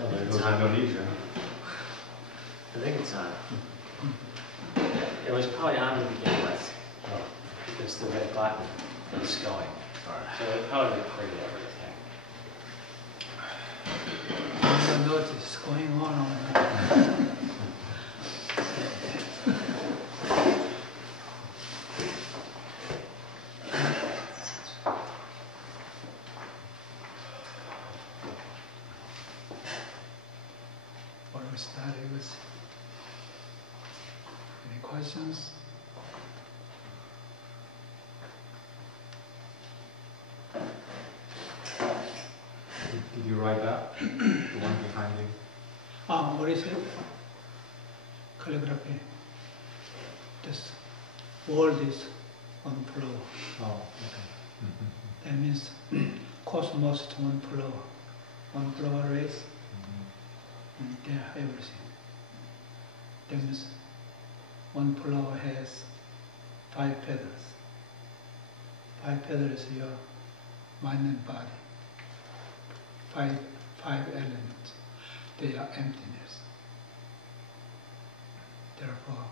Oh, there goes Indonesia. I think it's on. It was probably on to begin with, because the red button is going. So it probably created everything. I don't know what's going on. What we started with. Any questions? Did you write that? The one behind you? What is it? Calligraphy. This world is one floor. Oh, okay. That means cosmos to one floor. One floor is and there everything. That means one flower has 5 petals. 5 petals is your mind and body. 5 elements. They are emptiness. Therefore,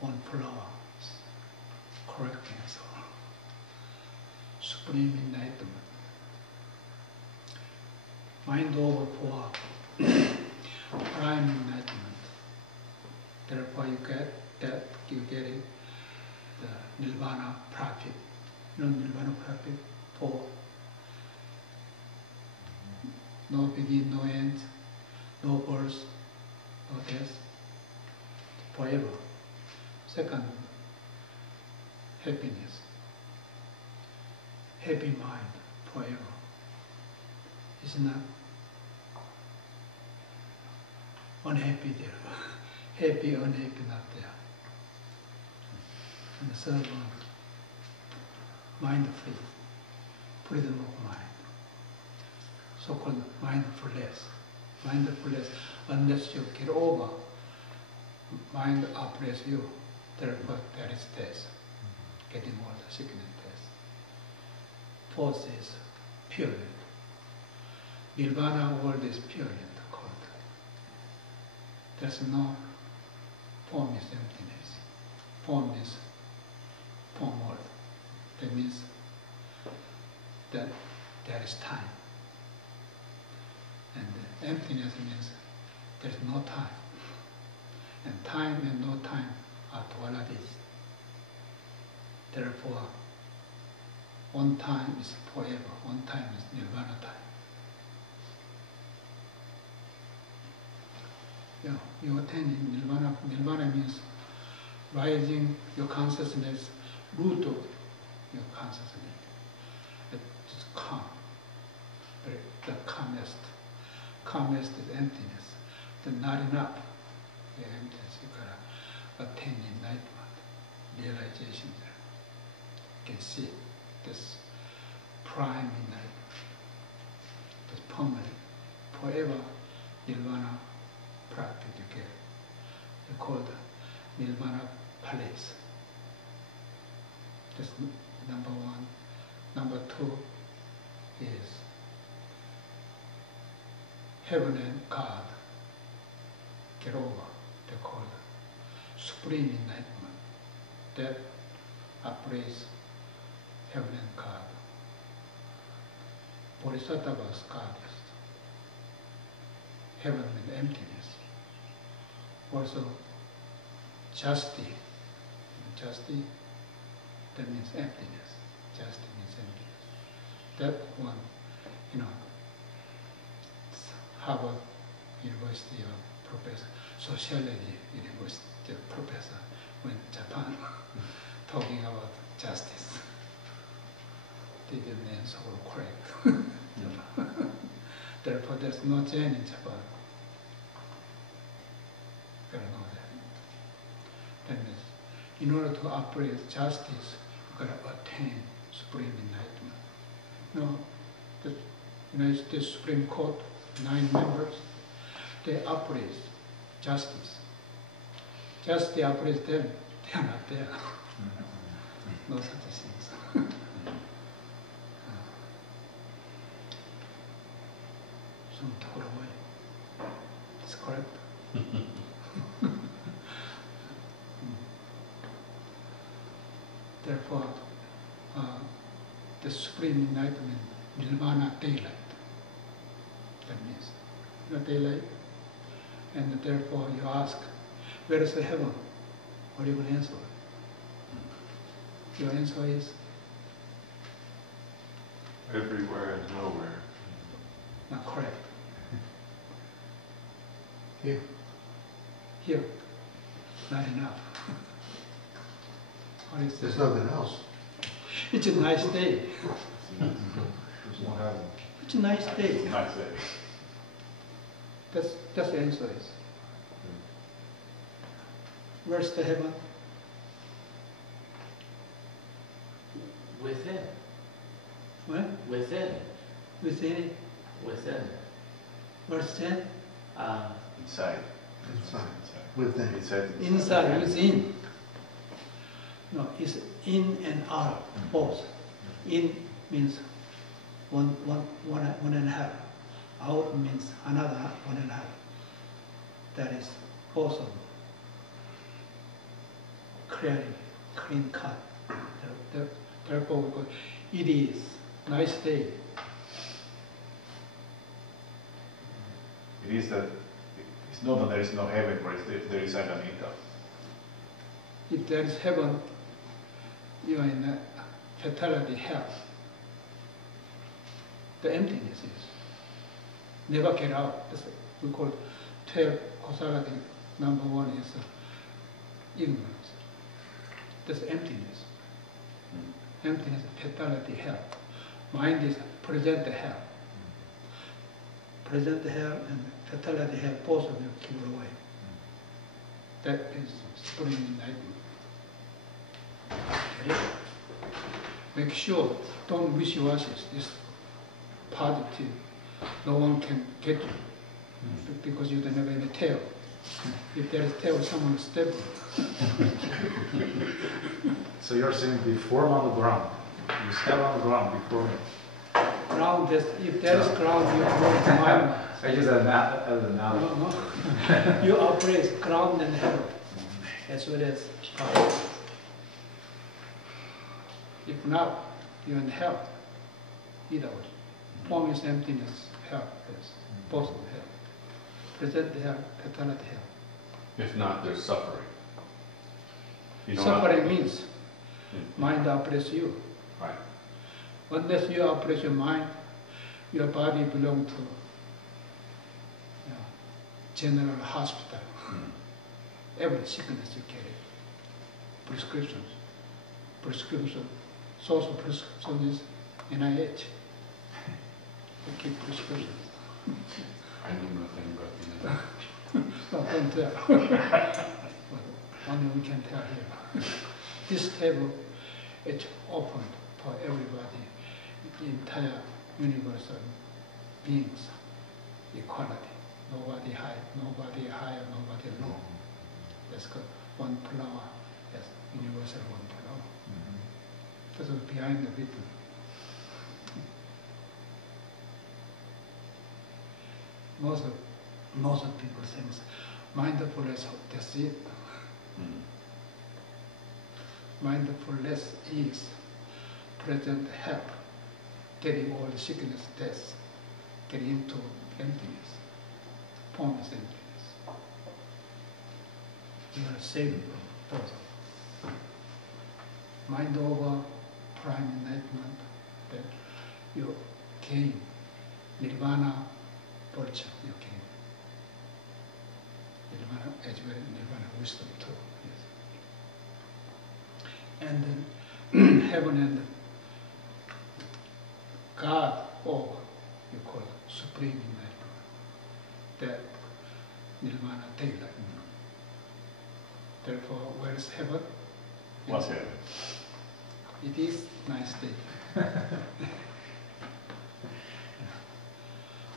one flower is correct answer. Supreme Enlightenment. Mind over for prime enlightenment. Therefore, you get it, the nirvana profit. You know nirvana profit for no begin, no end, no birth, no death, forever. Second, happiness. Happy mind forever. It's not unhappy there. Happy, unhappy, not there. And the third one, mind free, freedom of mind. So-called mindfulness. Mindfulness, unless you get over, mind operates you. Therefore, there is death. Getting older, sickness, death. Fourth is purity. Nirvana world is purity called. There's no formless emptiness. Formless form world. That means that there is time. And emptiness means there's no time. And time and no time are dualities. Therefore, one time is forever, one time is nirvana time. Yeah, you attain nirvana. Nirvana means rising your consciousness, root of your consciousness. It's calm, the calmest. Calmest is emptiness. Then not enough. The emptiness, you gotta attain enlightenment, realization there. You can see this prime enlightenment, this permanent, forever nirvana practice you get. They call it nirvana palace. That's number one. Number two is heaven and God get over. They call it supreme enlightenment. That operates heaven and God. Bodhisattva's God is heaven and emptiness. Also, justice. Justice, that means emptiness. Justice means emptiness. That one, Harvard University professor, sociology university professor went to Japan talking about justice. They didn't answer correct. Therefore, there's no Zen in Japan. You gotta know that. That means, in order to operate justice, you gotta attain supreme enlightenment. The United States Supreme Court, 9 members, they operate justice. Justice operates them, they are not there. No such things. Gosung took it away. It's correct. Therefore, the supreme enlightenment, nirvana, daylight. That means, daylight. And therefore you ask, where is the heaven? What are you going to answer? Your answer is? Everywhere and nowhere. Not correct. Here. Here. Not enough. What is There's this? nothing else. It's a nice day. There's no heaven. It's a nice day. Nice day. That's the answer is. Where's the heaven? Within. What? Within. Within? Within. Where's Zen? Inside. Inside. Within. Inside, within. No, it's in and out, both. In means one and a half. Out means another 1.5. That is both of them. Clean cut. Therefore, we go, it is nice day. It is that it's not that there is no heaven, but there is Agamita. If there is heaven, you are in a fatality hell. The emptiness is. Never get out. That's what we call 12 causality. Number 1 is ignorance. That's emptiness. Emptiness, fatality, hell. Mind is present hell. Present hell and fatality hell, both of them keep it away. That is supreme enlightenment. Okay? Make sure, don't wishy-washy. It's positive. No one can get you because you don't have any tail. If there is tail, someone will step you. So you're saying before I'm on the ground, you step on the ground before me. Ground, if there is ground, you operate mind. I use that as an analogy. No. You operate ground and heaven as well as power. If not, you're in hell. Either way. Form is emptiness, hell is both of hell. Present hell, fatality hell. If not, there's suffering. You don't Suffering have- means mind operates you. Right. Unless you operate your mind, your body belongs to general hospital. Every sickness you carry. Prescriptions. Source of prescription is NIH. We keep prescriptions. I know nothing about the No, don't tell. But only we can tell here. This table, it's open for everybody, the entire universe of beings, equality. Nobody high, nobody higher, nobody low. That's got one flower, that's universal one flower. That's what's behind the written. Most of people think mindfulness, that's it. Mindfulness is present help, getting all the sickness, death, getting into emptiness. Form is emptiness. You are saved from both. Mind over prime enlightenment, then you gain nirvana, virtue, you gain. Nirvana, as well as nirvana wisdom too. Yes. And then heaven and God, or you call it supreme enlightenment, that nirvana daylight. Therefore, where is heaven? What's heaven? It is nice day.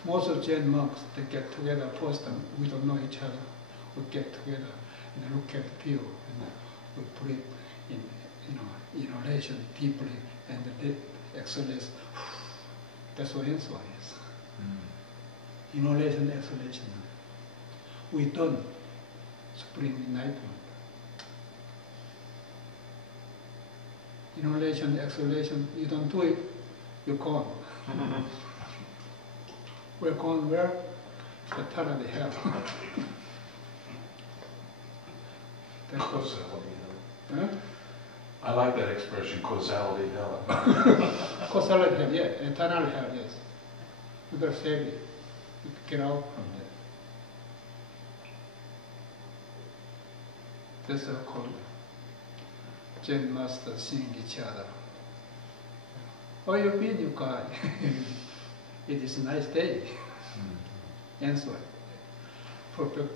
Most of Zen monks, they get together first, and we don't know each other. We get together and look at the view, and we put it in relation deeply, and the exhales. That's what answer is. inhalation, exhalation. We don't Supreme Enlightenment. Inhalation, exhalation, you don't do it, you're gone. We're gone where? The eternal hell. That's what, Causality hell. huh? I like that expression, causality hell. Causality hell, yeah, eternal hell, yes. You gotta save it. You get out from that. That's called Zen master seeing each other. Oh, you been, you guy? It is a nice day. Answer. Perfect.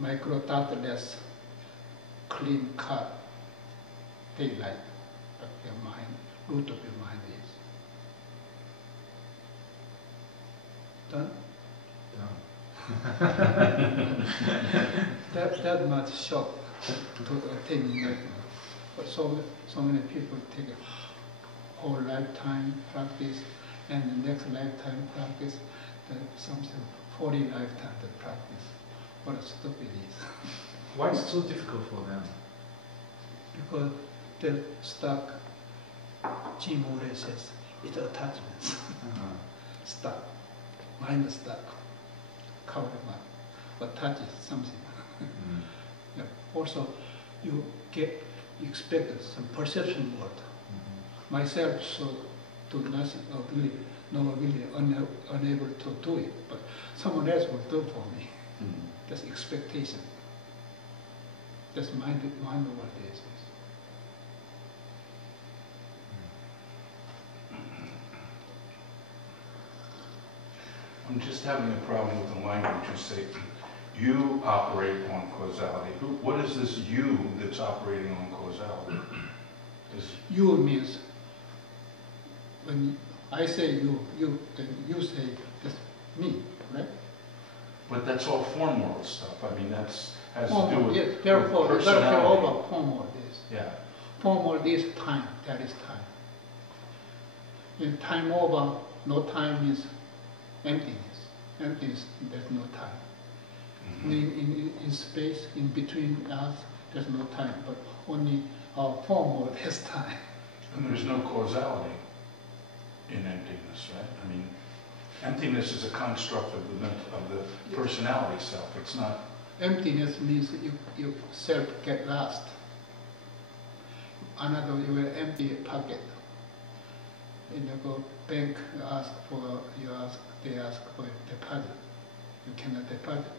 Micro dartless, clean cut daylight. But your mind, root of your mind is. Done? that much shock to attain enlightenment. But so many people take a whole lifetime practice and the next lifetime practice, something 40 lifetime to practice. What a stupid it is. Why is it so difficult for them? Because they're stuck. Jim Moore says, it's attachments. Stuck. Mind is stuck. Cover them up. Attaches something. Yeah. Also, you expect some perception world. Myself, so do nothing, or really, unable to do it, but someone else will do for me. That's expectation. That's mind over this. I'm just having a problem with the language. You say, you operate on causality. What is this you that's operating on causality? You means, when I say you, then you say that's me, right? But that's all form world stuff. I mean, has to do Form, with yes, therefore, you gotta care personality. about form world is. Yeah. Form world is time, that is time. In time over, no time means emptiness. Emptiness, there's no time. In space, in between us, there's no time, but only our form world has time. And there's no causality in emptiness, right? I mean, emptiness is a construct of the personality self. It's not. Emptiness means you self get lost. Another, you will empty pocket. And you go bank, they ask for deposit. You cannot deposit.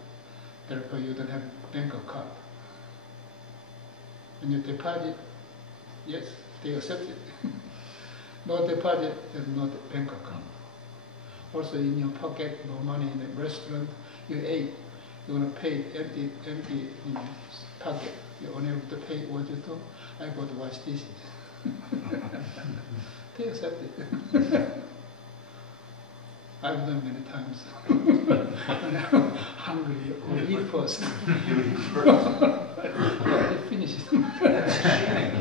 Therefore, you don't have bank account. When you deposit, yes, they accept it. No deposit, there's no bank account. Also, in your pocket, no money in the restaurant, you ate. You want to pay empty in pocket. You're unable to pay. What you do? I go to wash dishes. They accept it. I've done many times. When I'm hungry, I eat first. You eat first. I finish it. That's cheating.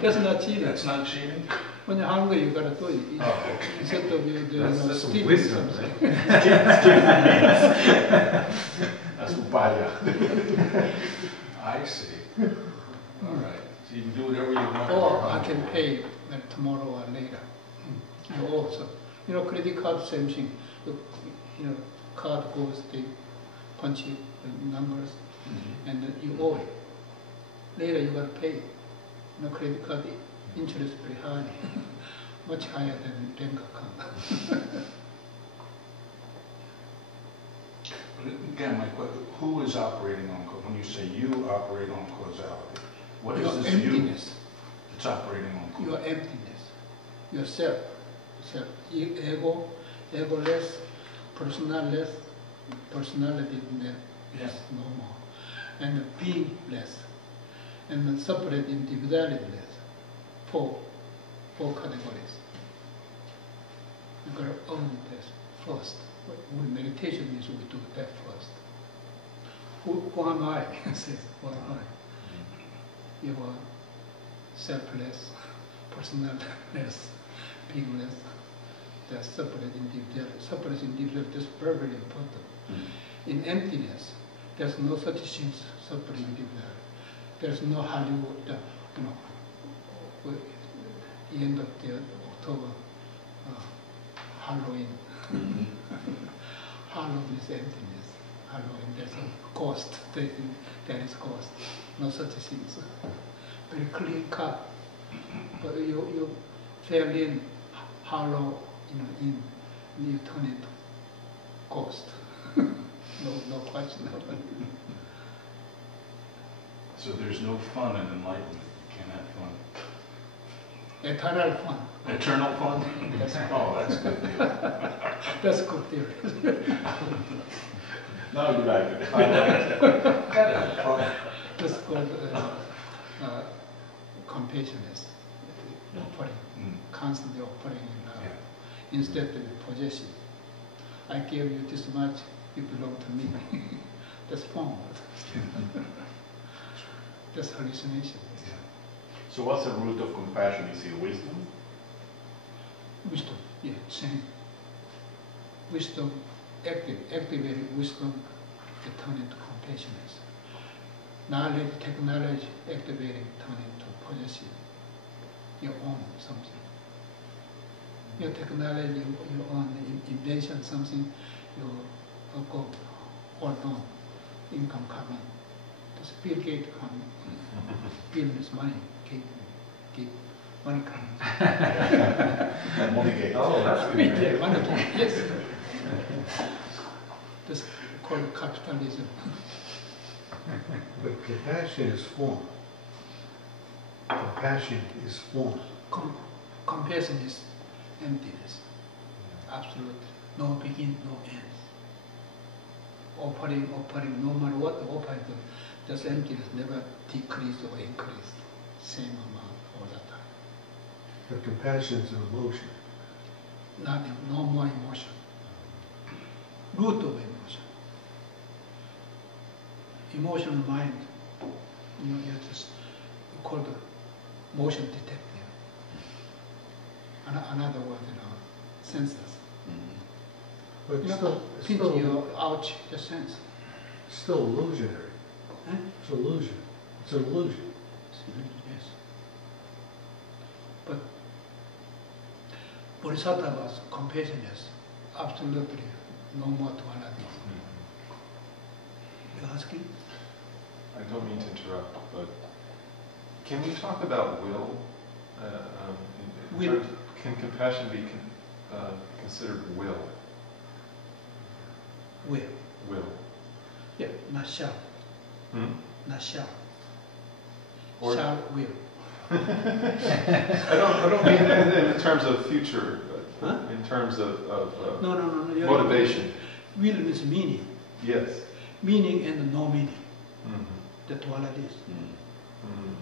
That's not cheating. That's not cheating? When you're hungry, you gotta do it. Oh, okay. Instead of you doing That's stealing wisdom, something. That's upaya. I see. All right. So you can do whatever you want. Or I can pay tomorrow or later. You also, credit card, same thing. Card goes, they punch you the numbers, and then you owe it. Later you got to pay. Credit card interest pretty high, much higher than bank account. But again, my question, who is operating on, when you say you operate on causality, what is Your this emptiness. you that's operating on causality? Your emptiness. Yourself. Ego, egoless, personality less, no more. And beingless. And the separate individuality less. Four categories. You gotta own this first. With meditation is we do that first. Who am I? Says, who am I? You are selfless, personalless, beingless. the separate individuality. Separate individuality is very, very important. In emptiness, there's no such thing as separate individuality. There's no Hollywood, with the end of the October, Halloween. Halloween is emptiness. Halloween, there's a ghost. There is ghost. No such things. Very clean cut. But you fail in hollow, in you turn into ghost. No question about it. So there's no fun in enlightenment. You can't have fun. Eternal fun. Eternal fun? Oh, that's a good deal. That's good theory. Now you like it. That's called compassionless. Offering, constantly offering in love, instead of possession. I gave you this much, you belong to me. That's form. That's hallucination. So what's the root of compassion? Is it wisdom? Wisdom, yeah, same. Wisdom, activating wisdom to turn into compassionless. Knowledge, technology, activating, turn into possession. You own something. Your technology, you own invention, something, you go hold on, income coming. This Bill Gates coming. Bill is money, keep money coming. Money gate. Oh, that's good. Yeah, money coming, yes. This called capitalism. But compassion is form. Compassion is form. Compassion is emptiness. Absolutely. No begin, no end. Offering, no matter what the offering, just emptiness, never decreased or increased. Same amount all the time. But compassion is an emotion. Nothing, no more emotion. Root of emotion. Emotional mind, you just call the motion detector. Another word, senses. But still, pinch your ouch, the sense. still illusionary. Huh? It's illusion. It's an illusion. Yes. But Bodhisattva's compassion is absolutely no more duality. You asking? I don't mean to interrupt, but can we talk about will? Will. Can compassion be considered will? Will. Will. Yeah, not shall. Not shall. Or- Shall, will. I don't mean in terms of future, but Huh? in terms of No. motivation. Will means meaning. Yes. Meaning and no meaning. Mhm. The dualities. Mhm.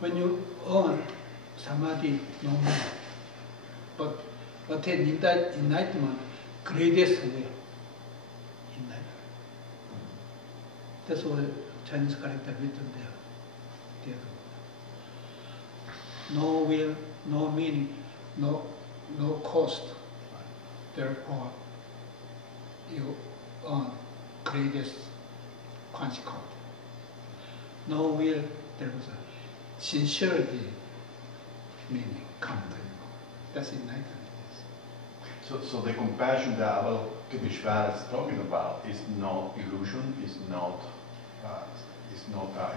When you earn samadhi, no meaning. But attain enlightenment, greatest will. Enlightenment. That's what Chinese character written there. No will, no meaning, no cost. Therefore, you earn greatest consequence. No will, there was a sincerity meaning come to you. That's enlightenment. So the compassion that Avalokiteshvara is talking about is not illusion, is not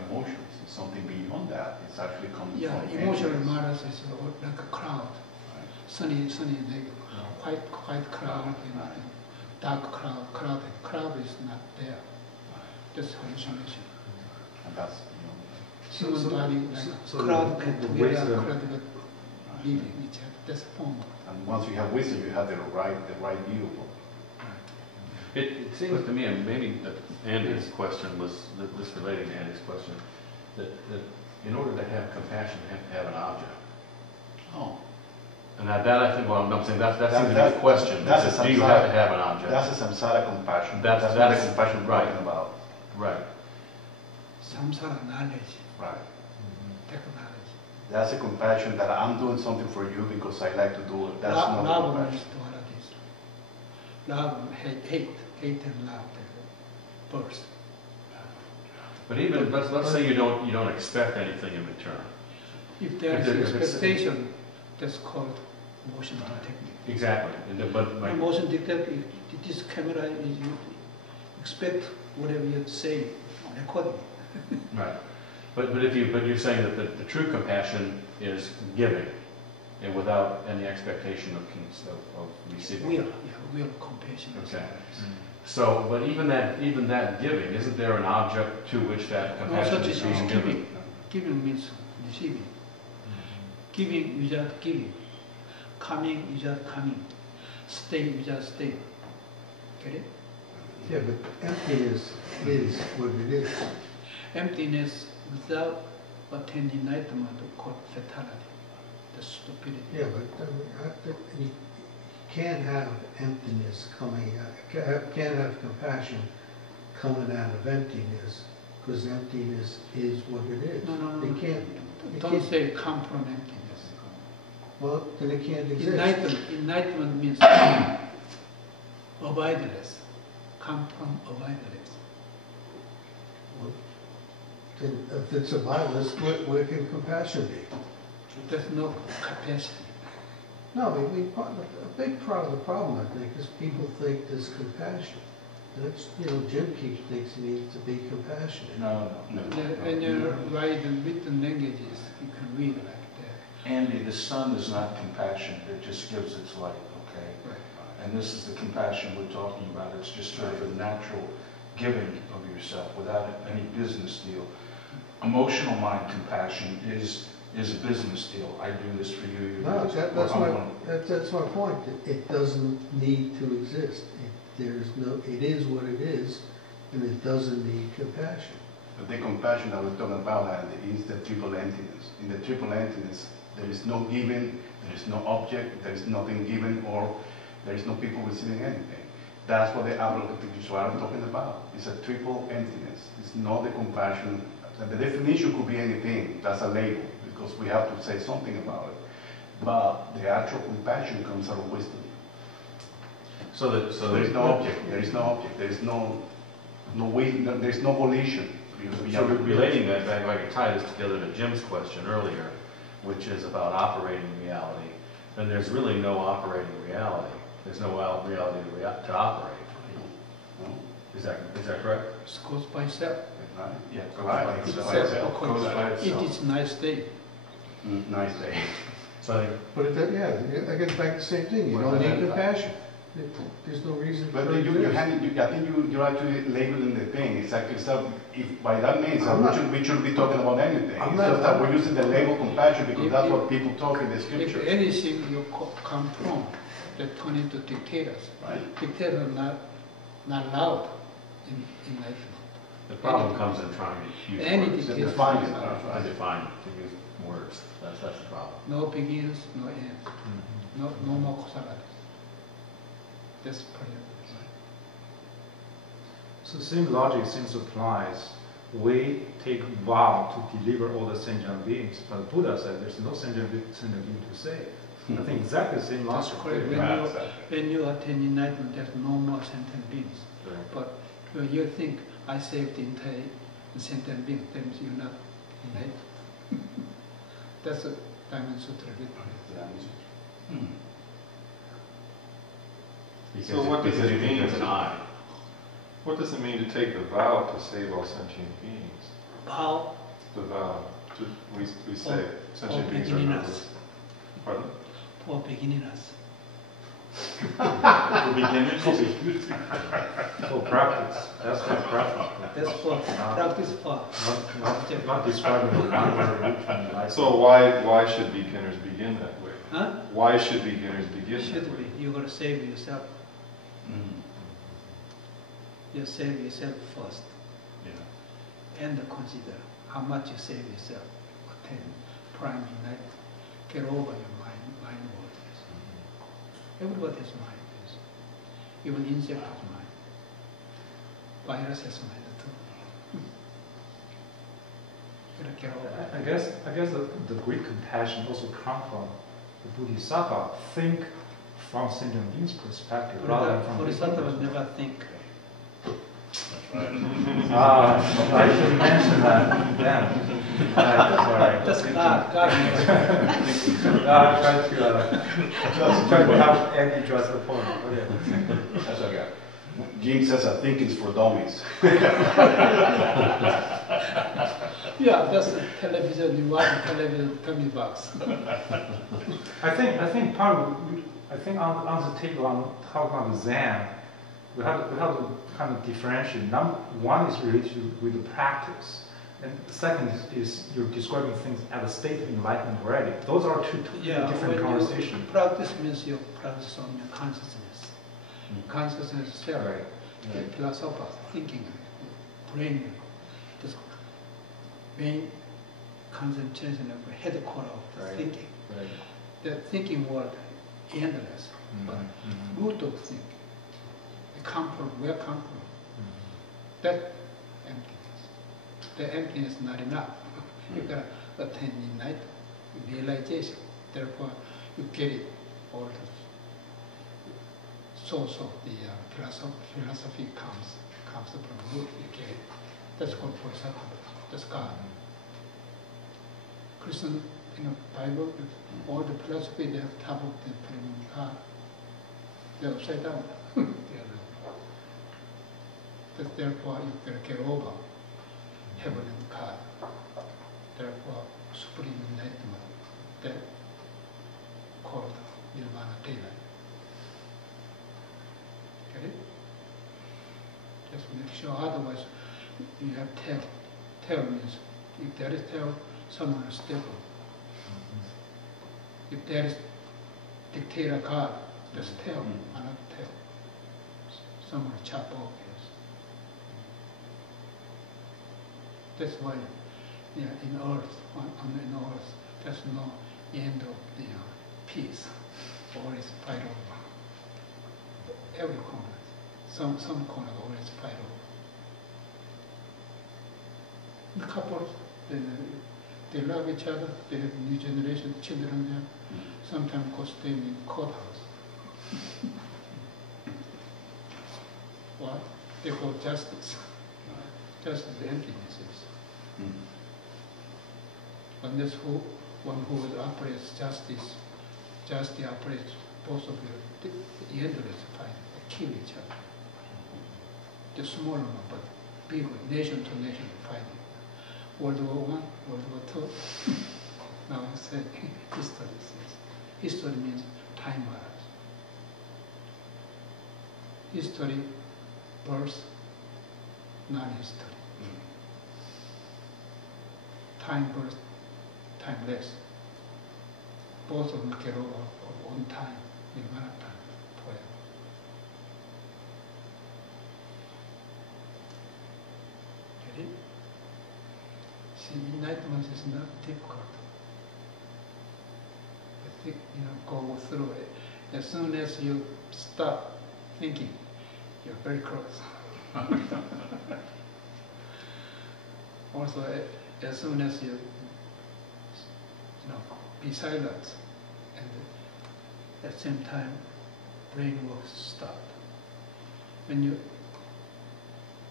emotions. It's something beyond that. It's actually coming Yeah, from emotional emptiness. matters is like a cloud. Sunny, like white cloud and dark cloud. Cloud is not there. That's hallucination. And that's Human body, like so cloud the get together, wisdom- cloud get leaving each other. That's form. and once you have wisdom, you have the right view. It seems to me, and maybe that Andy's question was, this relating to Andy's question, that in order to have compassion, you have to have an object. Oh, And that I think, well, I'm saying that seems to be That- the question. that's is a do you samsara- have to have an object? that's a samsara compassion. That's what the compassion we're right. talking about. Right. Samsara knowledge, Right. technology. That's a compassion that I'm doing something for you because I like to do it. That's not a Love compassion. means duality. love and hate and love, birth. But even, let's say you don't expect anything in return. If there If is it's- expectation, that's called motion detector. Exactly, but like, Motion detector, this camera is you expect whatever you say, recording. right. But you're saying that the true compassion is giving, and without any expectation of receiving. Will compassion. Okay. So, but even that giving, isn't there an object to which that No compassion such is as being given? giving. Giving means receiving. Giving without giving. Coming without coming. Stay without staying. Get it? Yeah, but emptiness is what it is. Emptiness without attending enlightenment called fatality. The stupidity. Yeah, but I mean, you can't have emptiness coming out, can't have compassion coming out of emptiness, because emptiness is what it is. No. It can't, Don't say come from emptiness. well, then it can't exist. Enlightenment means avoidance. Come from avoidance. Well, then if it's a violence, where can compassion be? There's no capacity. No, I mean, a big part of the problem, I think, is people think there's compassion. And it's, Jim keeps thinks he needs to be compassionate. No. When you write in written languages, you can read like that. Andy, the sun is not compassionate, it just gives its light, okay? Right. And this is the compassion we're talking about. It's just sort of a natural giving of yourself without any business deal. Emotional mind compassion is a business deal. I do this for you. You No, do this. that's my point. It doesn't need to exist. It is what it is, and it doesn't need compassion. But the compassion that we're talking about, Andy, is the triple emptiness. In the triple emptiness, there is no giving, there is no object, there is nothing given, or there is no people receiving anything. That's what the Avalokiteshvara I'm talking about. It's a triple emptiness. It's not the compassion. The definition could be anything. That's a label, because we have to say something about it. But the actual compassion comes out of wisdom. So There is no object. There is no object. There is no way. There is no volition. So relating that back, if I could tie this together to Jim's question earlier, which is about operating reality, then there's really no operating reality. There's no reality to operate. Is that correct? It goes by itself. Right? Yeah, goes Right. by It itself. says, Goes by it itself. is nice day. Nice day. So I think But again, back to the same thing. You Well, don't then need that- compassion. There's no reason But for it I think you're actually labeling the thing. It's actually stuff. If by that means I'm not- we shouldn't be talking about anything. I'm It's not- just that we're using the label compassion because If that's you- what people talk in the If scripture, anything you come from, they turn into dictators. right? Dictators are not allowed in enlightenment. the problem comes in trying to use Any words. dictator. Define it. To define, to use words. That's the problem. No begins, no ends. No more causality. That's prayer. So same logic seems applies. We take vow to deliver all the sentient beings, but Buddha said there's no sentient being to save. I think exactly the same That's logic. correct. Right, exactly. When you attain enlightenment, there's no more sentient beings. But when you think, I saved the entire sentient being, that means you're not enlightened. That's a Diamond Sutra written. Because So what does because it you think mean there's an to- I. What does it mean to take the vow to save all sentient beings? Vow The vow, we say sentient beings are beginning not. us. Pardon? for beginners. For beginners? For practice, that's not practice. That's for practice for. Not describing the one where So why should beginners begin that way? Huh? Why should beginners begin that Should way? be. You gotta save yourself. You save yourself first, Yeah. and consider how much you save yourself. Attain prime night. Get over your mind world. Everybody has mind. Yes. Even insect has mind. Virus has mind too. Gotta get over it. I guess the great compassion also comes from the Bodhisattva think from sentient beings' perspective rather than from Bodhisattva never think. I should mention that then. Sorry. Just God never. I try to have anti-address the point. Okay. That's okay. Jim says I think it's for dummies. Yeah, that's the television. You watch television, $20. I think part of on the table on talking about Zen, we have to kind of differentiate. Number one is related with the practice, and the second is you're describing things at a state of enlightenment already. Those are two different conversations. Practice means you practice on your consciousness. Consciousness self, Right. philosophers, thinking, brain, this main concentration of the headquarters of the Right. thinking. Right. The thinking world endless, but root of thinking, where come from? That emptiness. The emptiness is not enough. You gotta attain enlightenment, realization. Therefore, you get it all the source of the philosophy comes from root. You get it. That's called Bodhisattva. That's God. Christian, Bible, all the philosophy they have top of the pyramid God. They're upside down. Therefore, you gotta get over heaven and God. Therefore, supreme enlightenment, that called nirvana daylight. Get it? Just make sure, otherwise you have tail. Tail means, if there is tail, someone is stable. If there is dictator God, there's tail, another tail. Someone chop off. That's why, in earth, in earth, there's no end of the peace. Always fight over. Every corner, some corner always fight over. The couples, they love each other. They have new generation children there. Sometimes go stay in courthouse. Why? They call justice. Justice emptiness is. Unless one who operates justice operates both of you, the endless fight, they kill each other. The small one, but big one, nation to nation fighting. World War I, World War II. Now I say history says. History means time matters. History, birth, non-history. Time birth, timeless. Both of them get over on time, nirvana time, forever. Get it? See, enlightenment is not difficult. I think, go through it. As soon as you stop thinking, you're very close. Also, as soon as you be silent, and at the same time, brain work stop. When you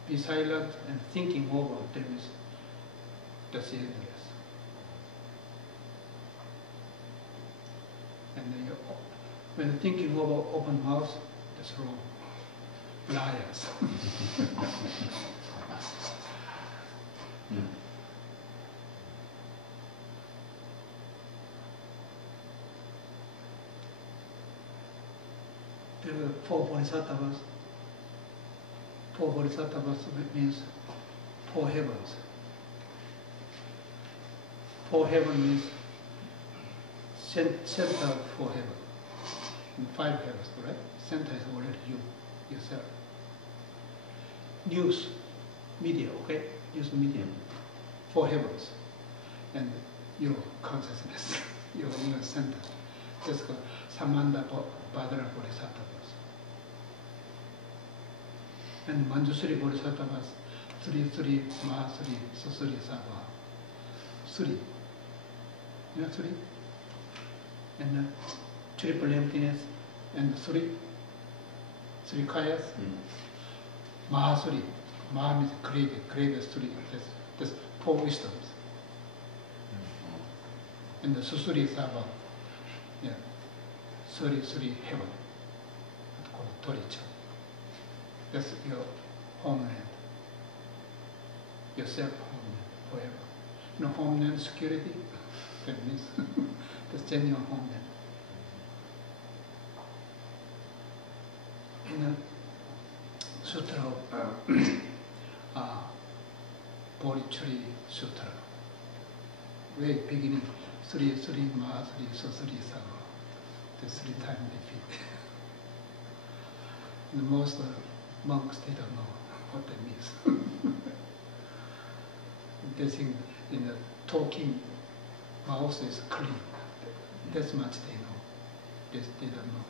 be silent and thinking over, that's endless. And then when thinking over open mouth, that's wrong. Liars. There are 4 bodhisattvas. 4 bodhisattvas means 4 heavens. 4 heavens means center of 4 heavens. And 5 heavens, right? Center is already you, yourself. News, media, okay? News media. 4 heavens. And your consciousness, your center. That's called Samanda Bhadra Bodhisattvas. And Manjusri Bodhisattvas, Sri, Mahasri, Susri, Sabha. Sri. You know Sri? And triple emptiness and three kayas. Mahasuri. Maha means greatest three. That's four wisdoms. And the Susuri is about 33 heaven. It's called Toricha. That's your homeland. Your self-homeland forever. You know, homeland security? That means that's genuine homeland. In the Sutra of Bodhicharya Sutra, very beginning, Sri Ma, Sri Susuri Sava, the 3 times repeat. And most monks, they don't know what that means. They think in the talking mouth is clean. That's much they know. They don't know.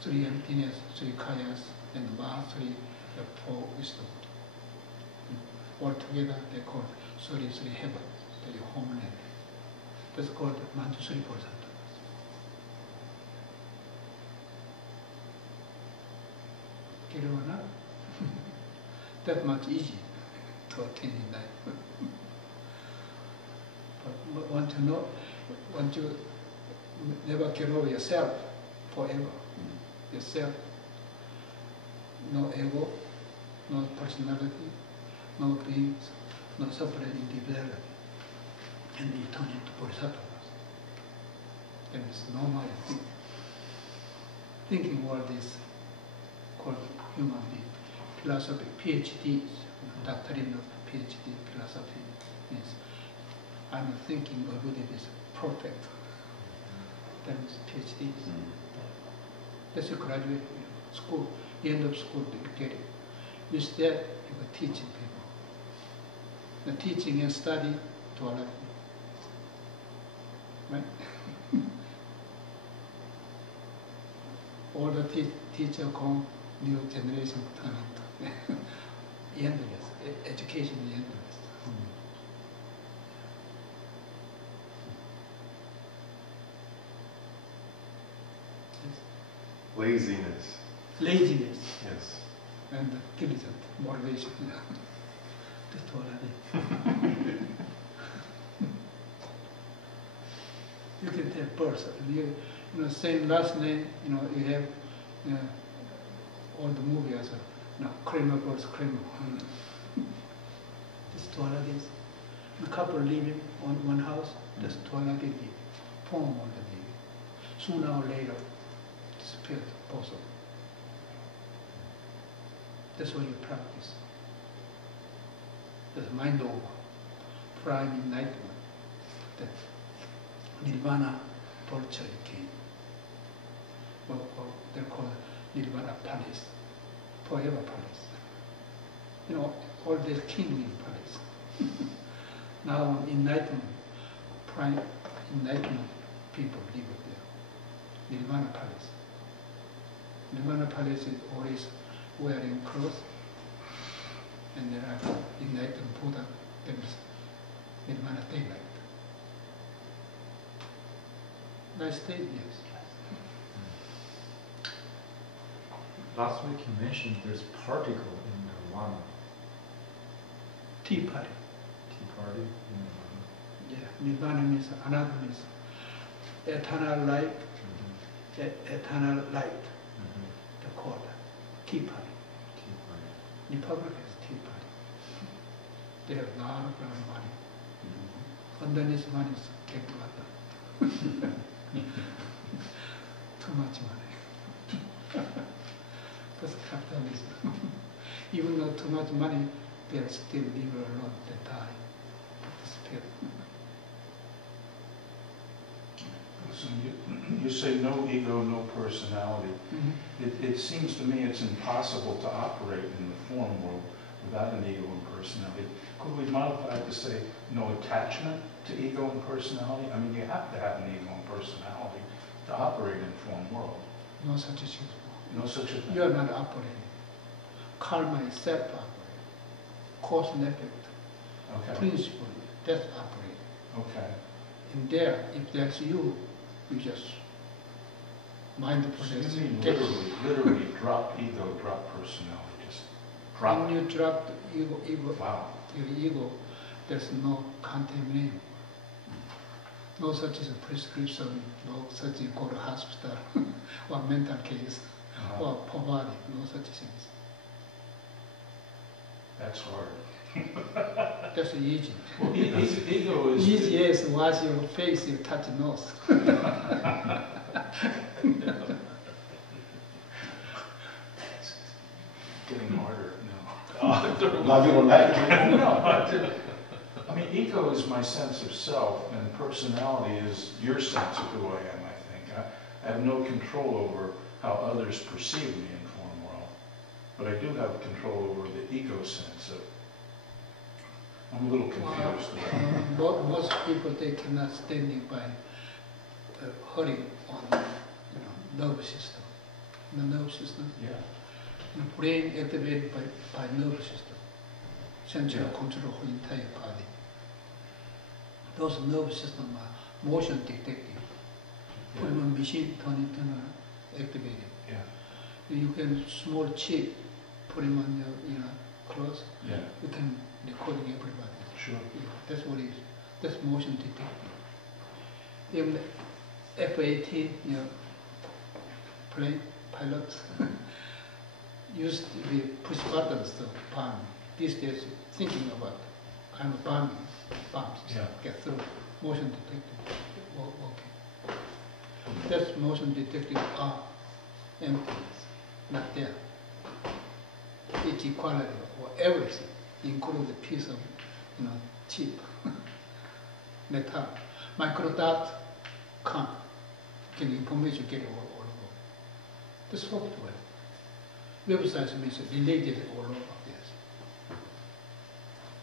3 emptiness, 3 kayas, and Ma, 3 the 4 wisdom. Altogether they call 33 heaven, the homeland. That's called Manjusri Bodhisattva. Get it or not? That much easy to attain in life. But want to know, want you never get over yourself forever. Yourself, no ego, no personality, no dreams, no separate individuality, and return into bodhisattvas. That is normal thinking all this called human being. Philosophy, PhDs, doctrine of PhD philosophy means I'm thinking already is perfect. That is PhDs. That's a graduate school, end of school, you get it. Instead, you are teaching people. The teaching and study to all of you. Right? All the teacher come, new generation turn out. Endless. Education is endless. Laziness. Laziness Yes. and diligent motivation. That's all I need. You can take birth. You know, same last name. You know, you have all the movies. Kramer birth Kramer. This toilet is a couple living on one house. This toilet is form on the living. Sooner or later, disappeared both of them. That's what you practice. That's mind over, prime enlightenment. That Nirvana torture came. Or they're called Nirvana Palace, forever palace. You know, all this kingly palace. Now enlightenment, prime enlightenment people live there. Nirvana Palace. Nirvana Palace is always wearing clothes, and there are enlightened Buddha, there is Nirvana daylight. Nice day, yes. Last week you mentioned there's particle in Nirvana. Tea party. Tea party in Nirvana. Yeah, Nirvana means another means eternal life, eternal light. They call it tea party. Tea party. In public is tea party. They have a lot of money. Underneath money is get water. Too much money. That's capitalism. Even though too much money, they are still live alone, they die. Disappear. So you say no ego, no personality. It seems to me it's impossible to operate in the form world without an ego and personality. Could we modify it to say no attachment to ego and personality? I mean, you have to have an ego and personality to operate in the form world. No such a thing. No such a thing. You are not operating. Karma is self-operating. Cause and effect. Okay. Principle, that's operating. Okay. And there, if that's you, you just mindfulness. So you mean gets- literally drop ego, drop personality, just drop When it. you drop the ego, Wow. your ego, there's no contamination. No such as a prescription, no such as go to hospital or mental case or poverty, no such things. That's hard. That's easy. Well, ego is. Easy as wash your face, you touch nose. Getting harder now. Now you don't like it. No, I mean, ego is my sense of self, and personality is your sense of who I am, I think. I have no control over how others perceive me in form world, but I do have control over the ego sense of. I'm a little confused. Most people, they cannot stand it by hurting on nervous system. The nervous system, Yeah. the brain activated by nervous system, central control for entire body. Those nervous system are motion detecting. Put them on machine, turn it activated. Yeah. You can small chip, put them on your clothes. Yeah. You can recording everybody. Sure. Yeah, that's what it is. That's motion detecting. Even F-18, plane pilots used to be push buttons to bomb. These days, thinking about, I'm bombing, bombs Yeah. get through. Motion detecting, okay. That's motion detecting are emptiness, not there. It's equality or everything, including the piece of chip, metal. Micro dot can information get all over. The software. Websites means related all over this.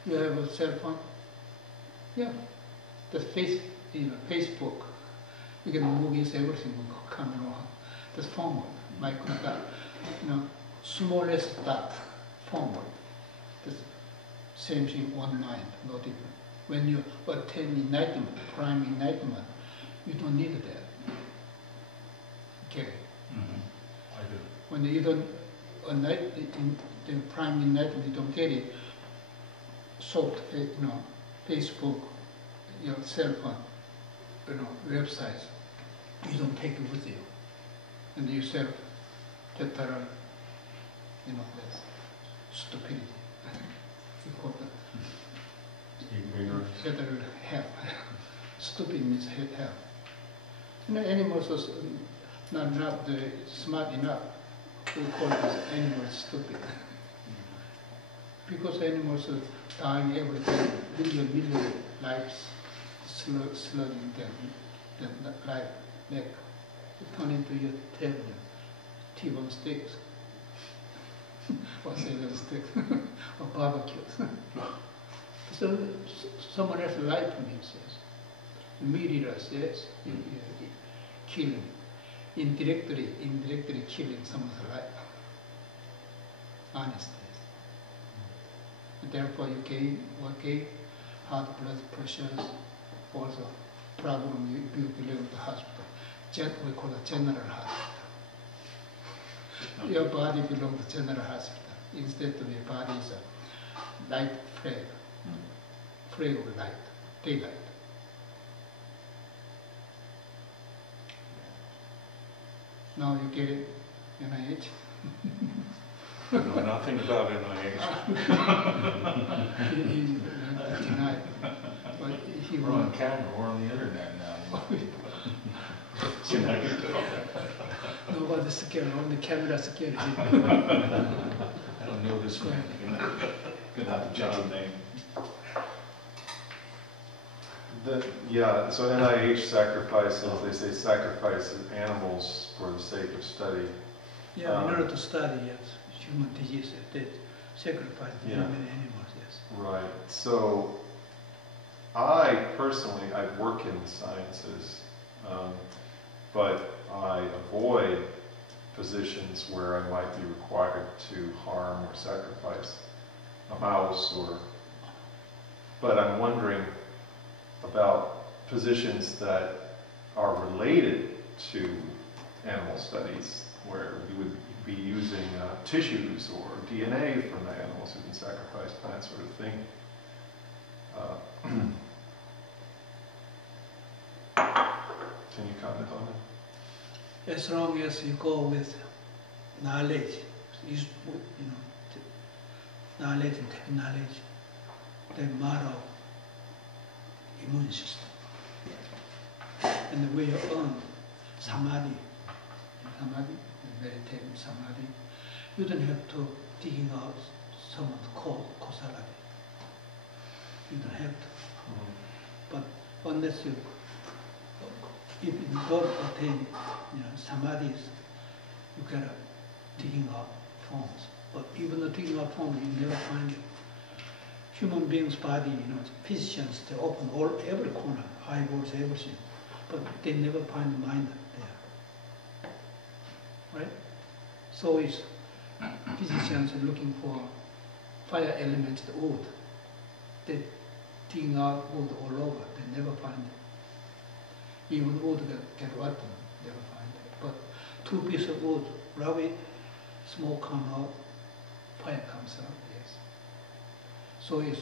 You have a cell phone? Yeah. The Facebook. You can movies, everything will come along. That's forward, micro dot. Smallest dot, forward. The same thing, one mind, no different. When you attain enlightenment, prime enlightenment, you don't need that. Okay. I do. When you don't in the prime enlightenment, you don't get it. Soft, Facebook, your cell phone, websites, you don't take it with you, and you self total, that's stupidity. You call that. Ignorance. Total hell. Stupid means hell. Animals are not smart enough. We call these animals stupid. Because animals are dying every day, million lives, slugging them, life, neck. You turn into your tail, T-bone steaks, or salad steaks, or barbecues. So someone else lied to me, says, meat eaters, yes, you kill him. Indirectly killing someone's life. Honest. Therefore you gain heart blood pressures, also problem you belong to the hospital. We call it general hospital. Your body belongs to general hospital. Instead of your body is a light flare, flare of light, daylight. Now you get it, NIH. know nothing about NIH. He denied, but he We're on camera, we're on the internet now. Nobody scared, only camera scared him. I don't know this man. Good to have the John name. So NIH sacrifices, they say sacrifice animals for the sake of study. Yeah, in order to study, yes, human disease, they sacrifice Yeah. human animals, yes. Right. So I personally, I work in the sciences, but I avoid positions where I might be required to harm or sacrifice a mouse but I'm wondering about positions that are related to animal studies where we would be using tissues or DNA from the animals who've been sacrificed, that sort of thing. Can you comment on that? As long as you go with knowledge, knowledge and technology, the model immune system. And we earn samadhi, meditative samadhi. You don't have to digging out someone's causality. You don't have to. But unless you, if you don't attain samadhis, you gotta digging out forms. But even the digging out forms, you never find it. Human beings' body, physicians, they open every corner, eyeballs, everything, but they never find the mind there. Right? So is physicians are looking for fire elements, the wood. They digging out wood all over, they never find it. Even wood get rotten, never find it. But 2 pieces of wood, rub it, smoke comes out, fire comes out, yes. So is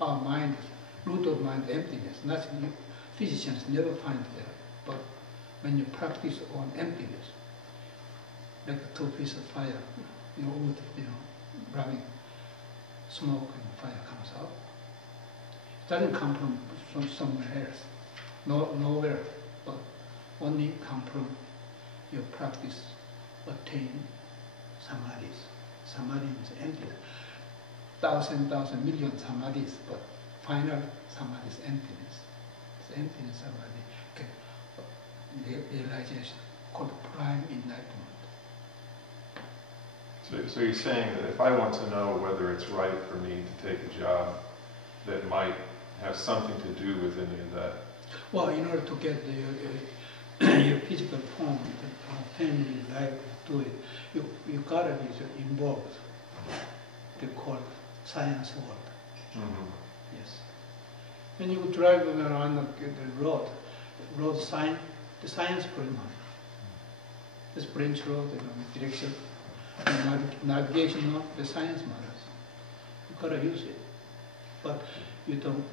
our mind, root of mind, emptiness. Nothing, physicians never find there. But when you practice on emptiness, like 2 pieces of fire, wood, rubbing, smoke and fire comes out. It doesn't come from somewhere else, nowhere, but only come from your practice, attain samadhis. Samadhi is empty. Thousand, million samadhis, but final samadhi is emptiness. It's emptiness samadhi, realization called prime enlightenment. So you're saying that if I want to know whether it's right for me to take a job that might have something to do with any of that? Well, in order to get your physical form, the family life, do it, you gotta be involved. They call it science world. Yes. When you drive around the road sign, the science brings money. This branch road, direction, navigation, the science matters. You gotta use it, but you don't,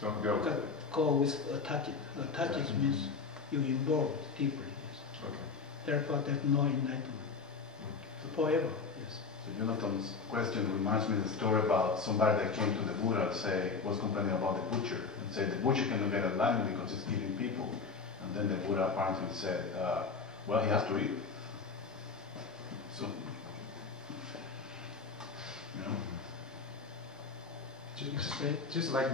Don't go. Go with attachment. Attachment means you involved deeply. Yes. Okay. Therefore, there's no enlightenment forever. Yes. So Jonathan's question reminds me of the story about somebody that came to the Buddha and was complaining about the butcher, and said the butcher cannot get enlightenment because he's killing people. And then the Buddha apparently said, well, he has to eat. So, Just like,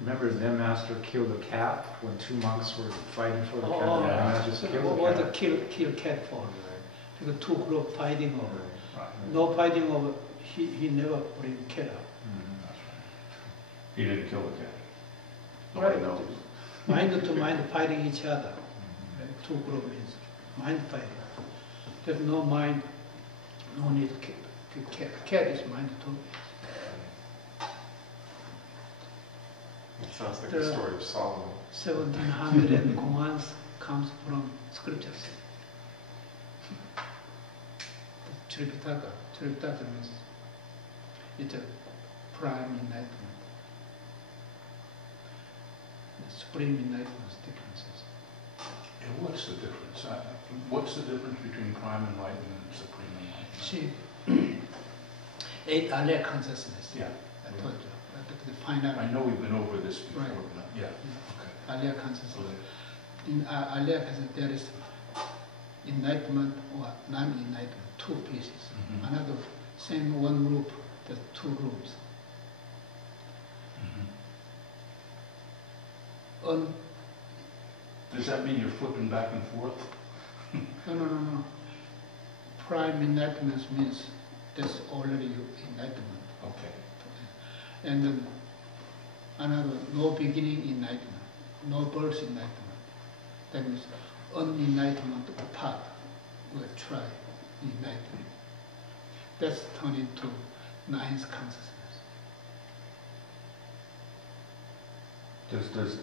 remember Zen master killed a cat when 2 monks were fighting for the cat? Yeah. Just So killed what the the cat. kill cat for? Because 2 groups fighting over. right. No fighting over. He never bring cat out. He didn't kill the cat. Nobody knows. Mind to mind fighting each other. 2 groups means mind fighting. There's no mind, no need to kill cat. Cat is mind too. It sounds like the story of Solomon. 1700 koans comes from scriptures. Tripitaka. Tripitaka means it's a prime enlightenment. The supreme enlightenment differences. And what's the difference? What's the difference between prime enlightenment and supreme enlightenment? See, 8 alert consciousness. Yeah. I told you. The final. I know we've been over this before. Right. But yeah. Okay. Alert consciousness. In alert consciousness, there is enlightenment or non-enlightenment, 2 pieces. Mhm. Another same one group, the 2 groups. Mhm. Does that mean you're flipping back and forth? No. Prime enlightenment means there's already enlightenment. Okay. And then another, no beginning enlightenment, no birth enlightenment. That means unenlightenment path will try enlightenment. That's turned into 9th consciousness. Does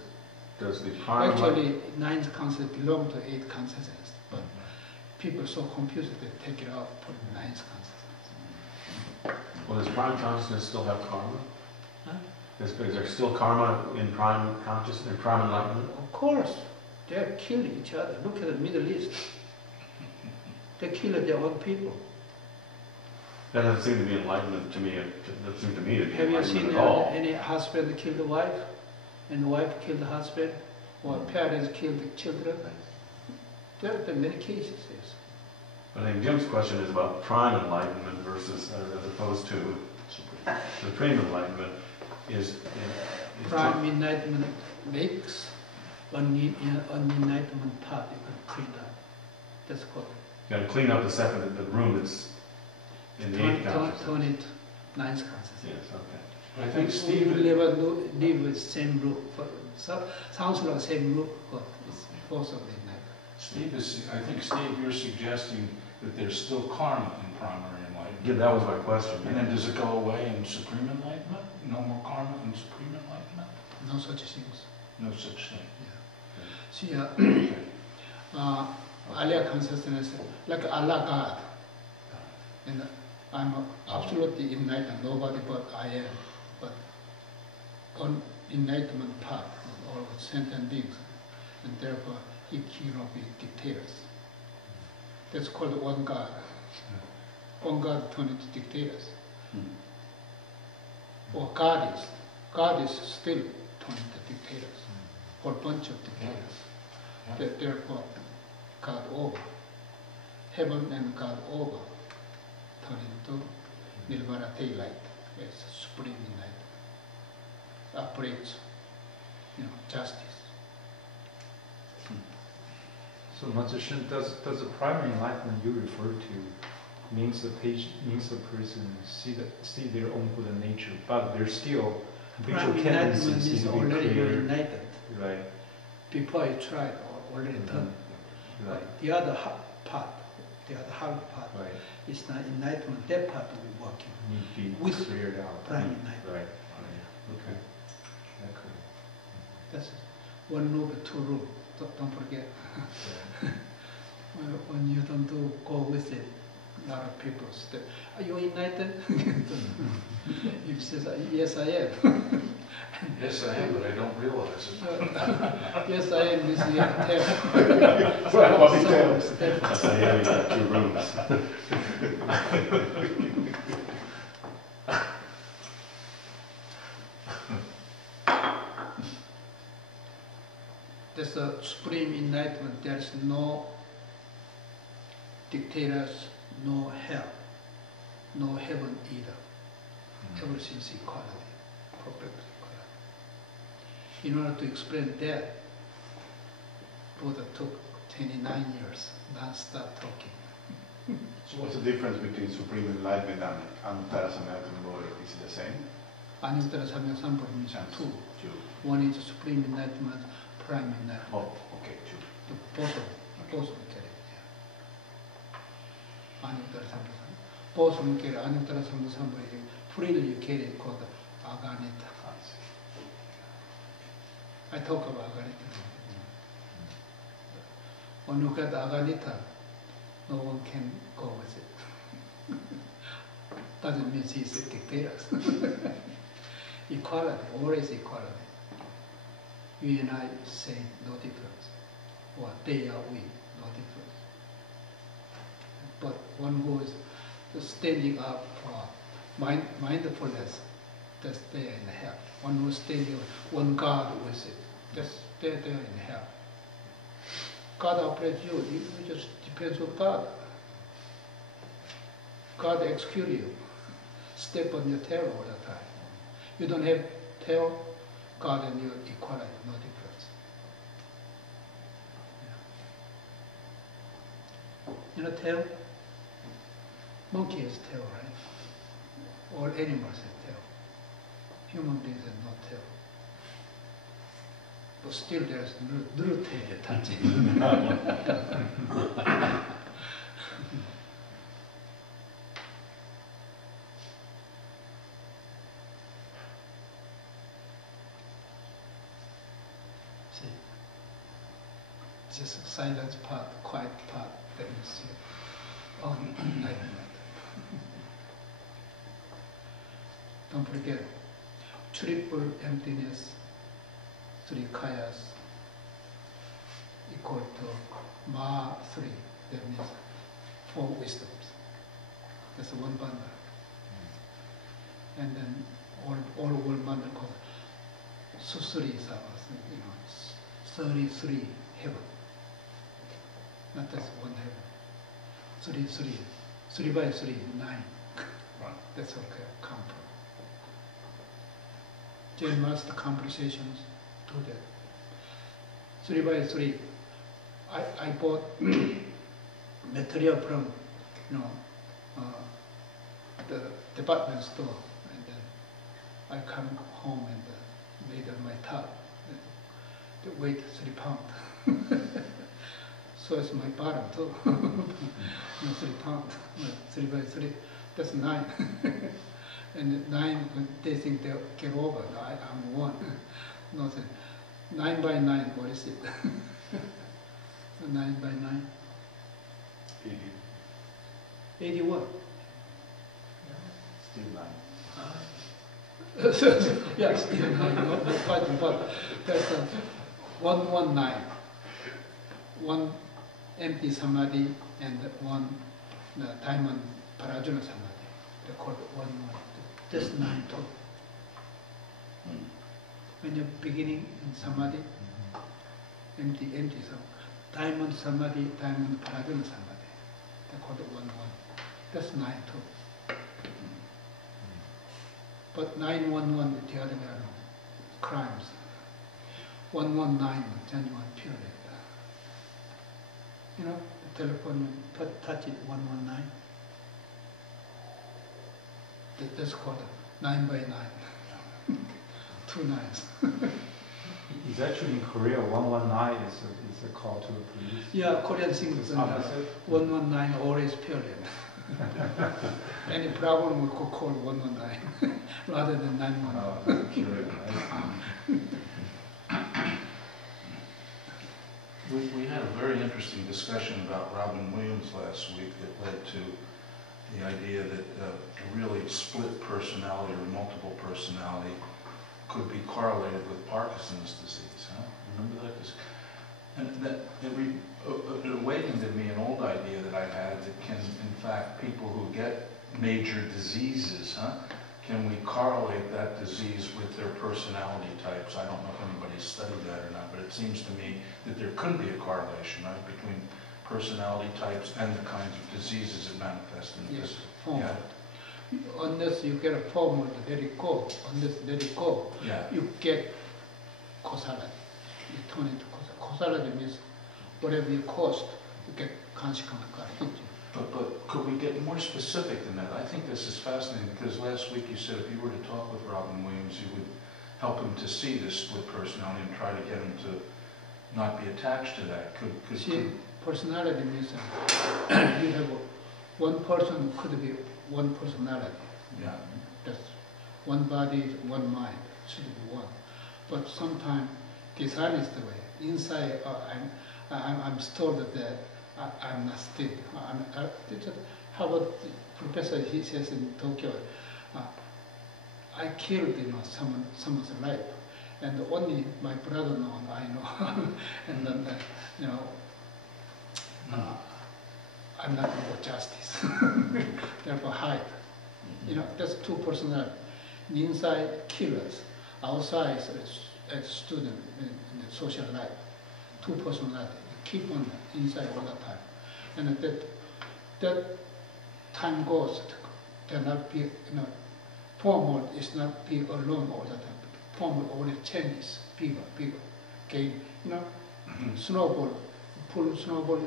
does the prime Actually, ninth concept belong to eighth consciousness, but people are so confused they take it out, put ninth consciousness. well, does prime consciousness still have karma? Huh? Is there still karma in prime consciousness, in prime enlightenment? Of course, they kill each other. Look at the Middle East. They kill their own people. That doesn't seem to be enlightenment to me. It doesn't seem to me to be Have you enlightenment seen at all. any husband kill the wife, and the wife kill the husband, or parents kill the children? There are many cases. Yes. I think Jim's question is about prime enlightenment versus, as opposed to supreme enlightenment. Is Prime enlightenment makes an enlightenment path you can clean up. That's called. you got to clean up the room that's in the eighth consciousness. Turn it ninth consciousness. Yes, okay. I think We Steve, will never live with same roof. Sounds like same roof, but it's force of the enlightenment. I think Steve, you're suggesting that there's still karma in primary enlightenment. Yeah, that was my question. And then does it go away in supreme enlightenment? No more karma in supreme enlightenment? No such things. No such thing. See, Okay. earlier consciousness, like Allah God, and I'm absolutely enlightened, nobody but I am, but on enlightenment path of all sentient beings, and therefore he cannot be dictators. That's called one God. One God turned into dictators. Or God is still turned into dictators, whole bunch of dictators. Therefore, God over, heaven and God over, turn into Nirvana daylight as supreme light, operates, justice. So Master Shin, does the primary enlightenment you refer to means the person see their own Buddha nature, but there's still habitual Primary enlightenment tendencies is to be already clear. enlightened. Right. Before I tried, already done. Right. The other part, the other hard part, Right. is not enlightenment. That part we're working. Need to be With cleared out. primary enlightenment. Right. Okay. Okay. That's it. One rule, two rule. Don't forget. When you don't go with it, a lot of people say, "Are you enlightened?" If says, "Yes, I am." Yes, I am, but I don't realize it. Yes, I am. This is tell. Well, what he Someone tells. step- Yes, I am, you got 2 rooms. There's a supreme enlightenment. There's no dictators, no hell, no heaven either. Everything's equality, perfect equality. In order to explain that, Buddha took 29 years, non-stop talking. So what's the difference between supreme enlightenment and Anuttara Samyata Bodhi? Is it the same? Anuttara Samyaka Sambodhi means two. One is supreme enlightenment, prime enlightenment. Oh, okay, two. Both of them get it. Yeah. Anuttara Samyaka Sambodhi. Both of them get it. Anuttara Samyaka Sambodhi. Freely you get it called Aganita. I talk about Aganita. When you get Aganita, no one can go with it. Doesn't mean he's a dictator. Equality, always equality. You and I say no difference. Or they are we, no difference. But one who is standing up for mindfulness, that's there in hell. One who is standing one God with it, that's there in hell. God operates you, it just depends on God. God executes you, step on your tail all the time. You don't have tail, God and you equality, no difference. You know tail? Monkey has tail, right? All animals have tail. Human beings have no tail. But still there's little tail attaching. See? Just silence part, quiet part, that you see. Enlightenment. Don't forget, triple emptiness, three kayas, equal to ma 3. That means 4 wisdoms. That's one bundle. And then all bundle called susuri samas, 33 heaven. Not just one heaven. 3 by 3, 9. That's okay, come from. Jain master conversations do that. 3 by 3. I bought material from the department store, and then I come home and made my tub. The weight 3 pounds. So it's my bottom too. 3 pounds. 3 by 3. That's 9. And 9, when they think they'll get over, I'm 1. Nothing. 9 by 9, what is it? 9 by 9? 80. 80 what? Still 9. Yeah, still 9, not fighting, but that's 119. 1 empty samadhi and 1 diamond parajuna samadhi. They call it 112. That's 9 too. When you're beginning in samadhi, empty samadhi. Diamond samadhi, diamond parajuna samadhi. They call it 1-1. That's 9 too. But 911, the other way around, crimes. 119, genuine pure. You know, the telephone, touch it, 119. That's called 9 by 9. 2 nines. It's actually in Korea, 119 is a call to the police. Yeah, Korean things. It's opposite. 119 always pure. Any problem we could call 119 rather than 911. We had a very interesting discussion about Robin Williams last week that led to the idea that a really split personality or multiple personality could be correlated with Parkinson's disease. Huh? Remember that? And that it awakened in me an old idea that I had that can, in fact, people who get major diseases, can we correlate that disease with their personality types? I don't know if anybody's studied that or not, but it seems to me that there could be a correlation, right, between personality types and the kinds of diseases that manifest in the Yes, physical. form. Unless you get a form of let it go, unless let it go, you get causality. You turn into causality. Causality means whatever you caused, you get consequence God hit you. But could we get more specific than that? I think this is fascinating because last week you said if you were to talk with Robin Williams, you would help him to see this split personality and try to get him to not be attached to that. See, personality means you have one person could be one personality. Yeah. That's one body, one mind, should be one. But sometimes dishonest way. Inside, I'm told that I'm not still. How about the professor? He says in Tokyo, I killed someone's life, and only my brother knows. I know, and then I'm not going to justice. Therefore, hide. That's two personalities. Inside, killers. Outside, as student in the social life. Two personalities. Keep on inside all the time. And that time goes, there not be, formal is not be alone all the time. Formal always changes, bigger. Gain, snowball, pull snowball,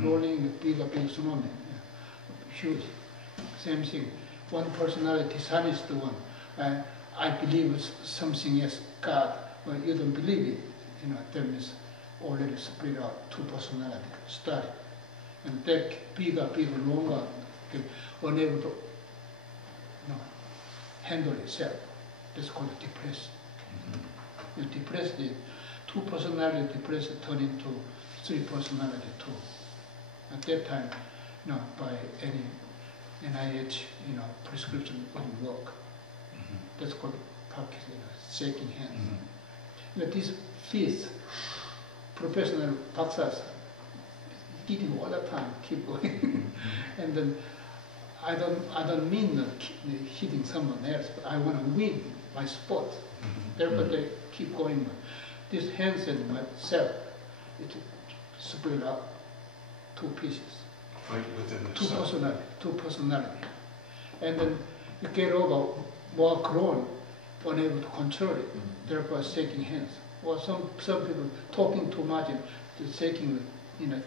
rolling, bigger snowman. Huge. Same thing. One personality, dishonest one. I believe something is God, but you don't believe it. That means already split out two personalities, study. And that bigger, longer, unable to handle itself. That's called depressed. You depressed it, two personality plus turn into three personality too. At that time, by any NIH, prescription wouldn't work. That's called practice, shaking hands. This fifth, professional boxers, eating all the time, keep going. And then I don't mean hitting someone else, but I want to win my sport. Therefore they keep going. This hands and myself, it split up two pieces. Right within the Two personality. And then you get over more grown, unable to control it, therefore shaking hands. Or some people talking too much and just shaking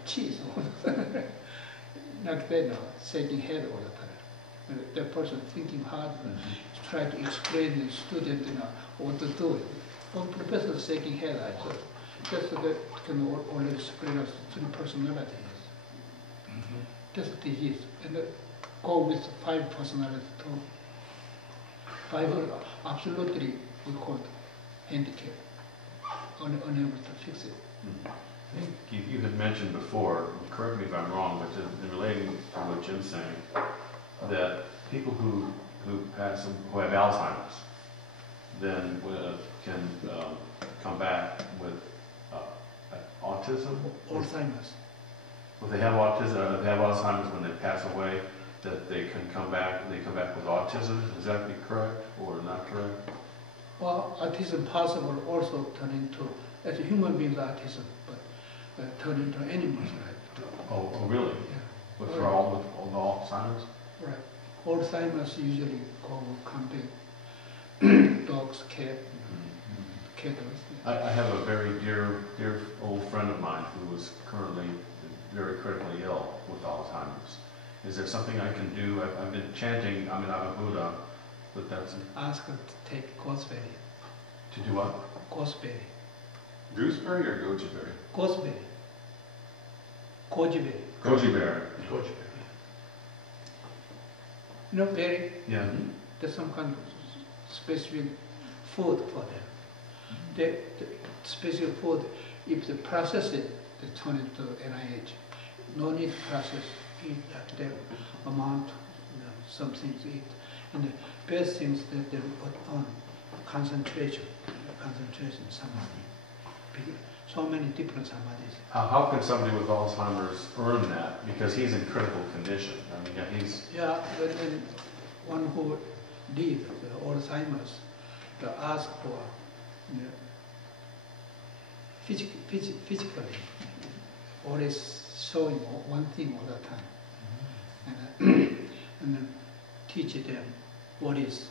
cheese all the time. Like that, shaking head all the time. And that person thinking hard, try to explain to the student what to do. One professor shaking head, I thought. That can already split us three personalities. That's the disease. And go with 5 personality too. 5 are absolutely, we call it handicap, unable to fix it. I think you had mentioned before, correct me if I'm wrong, but in relating to what Jim's saying, that people who have Alzheimer's then can come back with autism. Alzheimer's. Well, they have autism. They have Alzheimer's when they pass away. That they can come back. They come back with autism. Is that correct or not correct? Well, autism possible also turn into, as a human being, autism, but turn into animals, right? Oh, really? Yeah. With all the Alzheimer's? Right. Alzheimer's usually come back. Dogs, cat, cattle. I have a very dear old friend of mine who is currently very critically ill with Alzheimer's. Is there something I can do? I've been chanting, I'm a Buddha, but that's... Ask her to take gooseberry. To do what? Gooseberry. Gooseberry or goji berry? Gooseberry. Goji berry. Goji berry. Berry? Yeah. There's some kind of specific food for them. The special food, if they process it, they turn it to NIH. No need to process, eat at that amount, some things eat. And the best things that they put on concentration samadhi. So many different samadhis. How can somebody with Alzheimer's earn that? Because he's in critical condition. I mean, he's... Yeah, when one who did the Alzheimer's, they ask for physically, always showing one thing all the time. And then teach them what is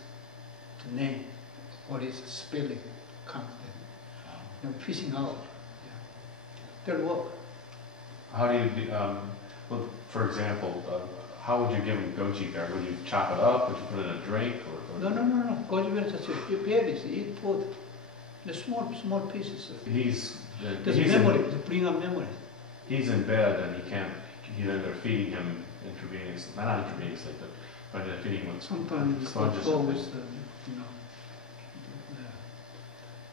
the name, what is spelling, fishing out. Yeah. That'll work. How do you, well, for example, how would you give him goji berry? Would you chop it up? Would you put it in a drink? Or? No. Goji berry is just berries, eat food. The small pieces. There's memory, to bring up memory. He's in bed and they're feeding him intravenously, not intravenously, but they're feeding him with sometimes sponges.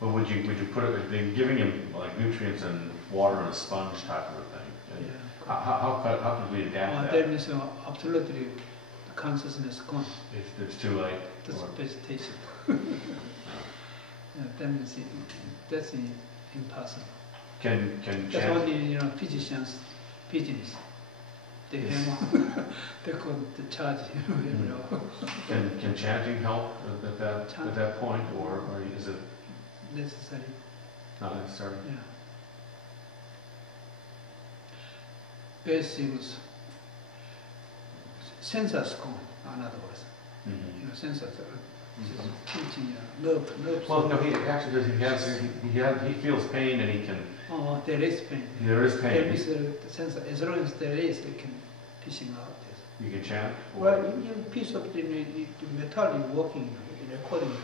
But would you put it, they're giving him like nutrients and water and a sponge type of a thing? Yeah. How could we adapt that? Then it's absolutely the consciousness gone. It's too late? That's vegetation. Then that's impossible. Can that's only physicians, pigeons. They they could charge Can chanting help at that point, or is it necessary? Not necessary. Yeah. Best things. Sensors gone. In other words, sensors. Teaching nerves. Well, no, he actually does. He feels pain and he can. Oh, there is pain. There is pain. There is the sensor. As long as there is, it can fishing out this. You can chant. Well, you piece of the metal is working accordingly.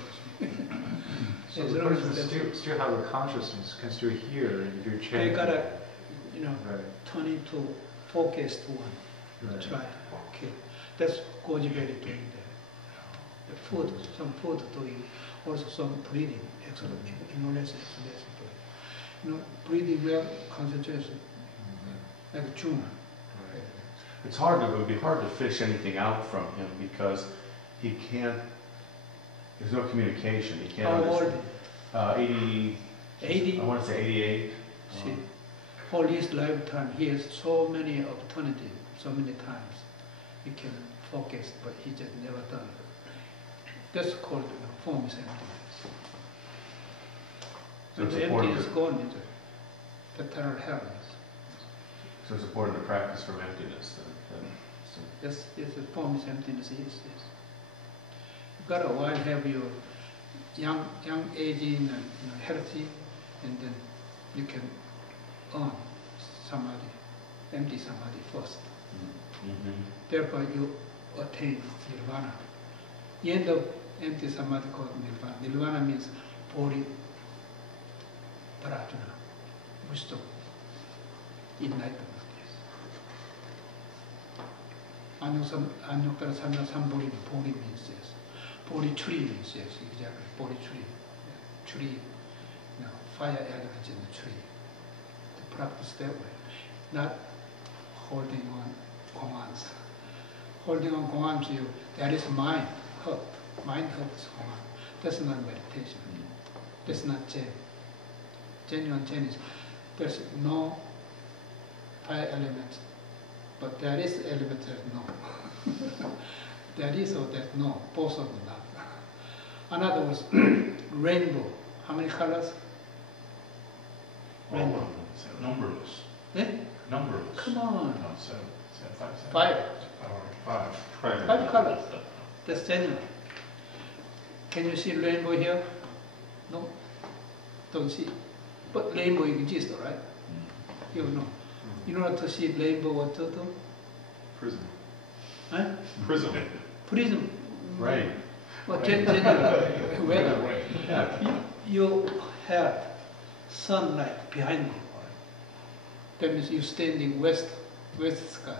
So the person still have a consciousness, can still hear if you chanting. They gotta, right. turn into focused one. Right. Try. Okay. That's goji berry doing that. The food, some food doing, also some breathing, inhalation, exhalation doing. breathing well, concentration, like June. It's hard to, it would be hard to fish anything out from him because he can't, there's no communication, he can't How old? understand. 80, 80? I want to say 88. See, all his lifetime, he has so many opportunities, so many times he can focus, but he just never done it. That's called formless emptiness. So When it's the important emptiness to, gone, it's the total happiness. so it's important to practice from emptiness. So Yes, it's a formless emptiness, yes. You got a while have your young aging and healthy, and then you can earn samadhi, empty samadhi first. Therefore you attain nirvana. The end of empty samadhi called nirvana. Nirvana means body prajna, wisdom, enlightenment. Anyuttara samya sambodhi, body means yes. Body tree means yes, exactly. Body tree. Tree, fire elements in the tree. To practice that way. Not holding on commands. Holding on commands, that is mind help. Mind help is command. That's not meditation. That's not Zen. Genuine Zen is there's no fire elements, but there is elements that no. There is or that no, both of them not. In other words, rainbow. How many colors? Rainbow. Numberless. Eh? Numberless. Come on. No, seven, five, seven. Five. Five. Five colors. That's genuine. Can you see rainbow here? No? Don't see. But rainbow exists, right? You know. In order to see rainbow, what to do? Prism. Huh? Prism. Prism. Right. Well, genuine weather. You have sunlight behind you. That means you're standing west sky.